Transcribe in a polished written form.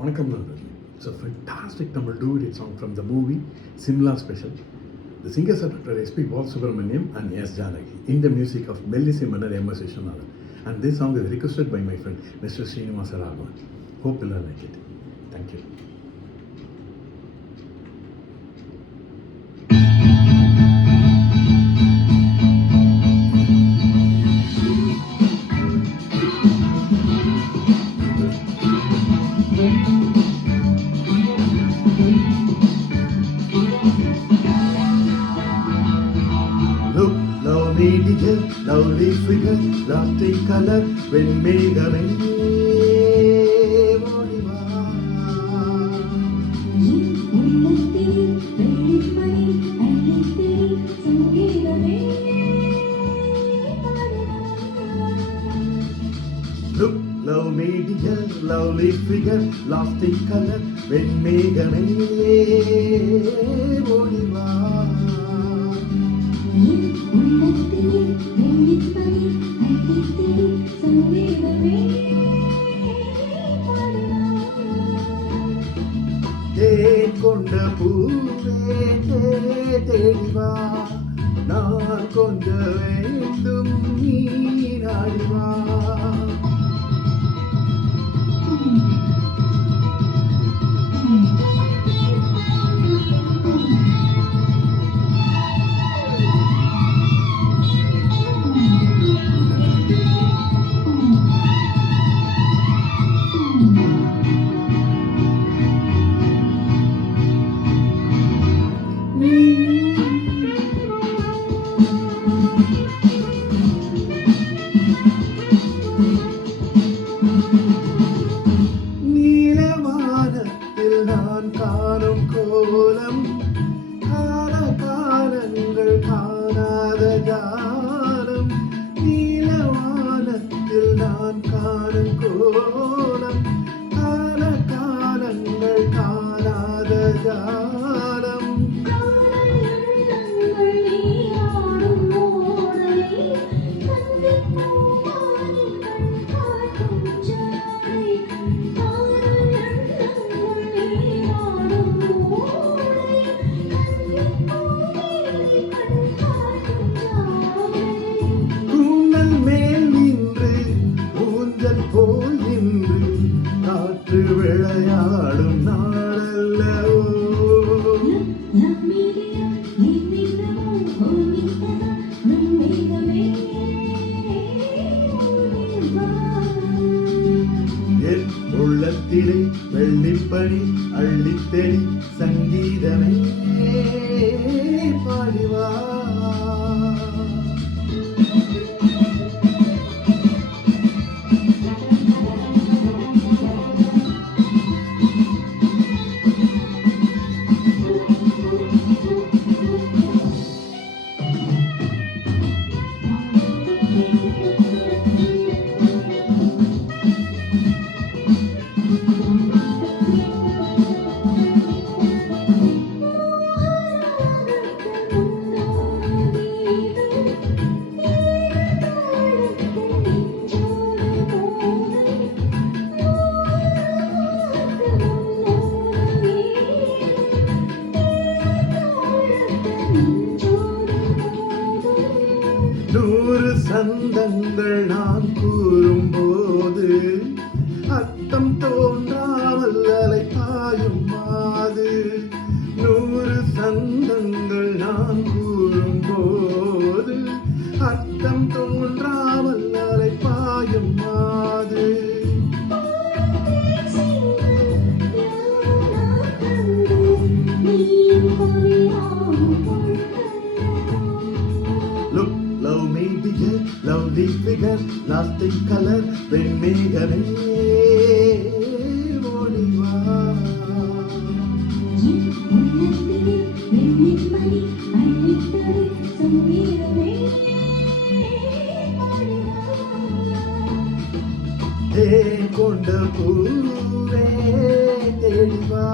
Vanakkam Nandani. It's a fantastic Tamil duet song from the movie Simla Special. The singers are Dr. S.P. Balasubramaniam and S. Janaki in the music of Melisse Mannar M.S. Vishwanathan. And this song is requested by my friend Mr. Srinivasa Raghavan. Hope you'll like it. Thank you. Look, lovely digit, lovely figure, lost in color, when Megame Look, lovely digit, lovely figure, lost in color, when Megame தேன் கொண்ட பூவே தேடிவா நான் கொண்ட வேண்டும் நீ நாடிவா நீலவானத்தில் நான் காணும் கோலம் காலங்கள் காணாத ஜாலம் நீலவானத்தில் நான் காணும் கோலம் காலங்கள் காணாத ஜாலம் விளையாடும் நாளல்லவோ என் உள்ளத்திலே வெள்ளிப்பணி அள்ளித்தெளி சங்கீதமே பாடிவா நூறு சந்தங்கள் நான் கூறும்போது அர்த்தம் தோன்றாமல் அலை பாயும் மாது நூறு சந்தங்கள் நான் கூறும்போது அர்த்தம் தோன்றாமல் அலை பாயும் மாது Look, love me dear, lovely figure, lost in color, when Megame ஓடிவா தேன் கொண்ட பூவே தேடிவா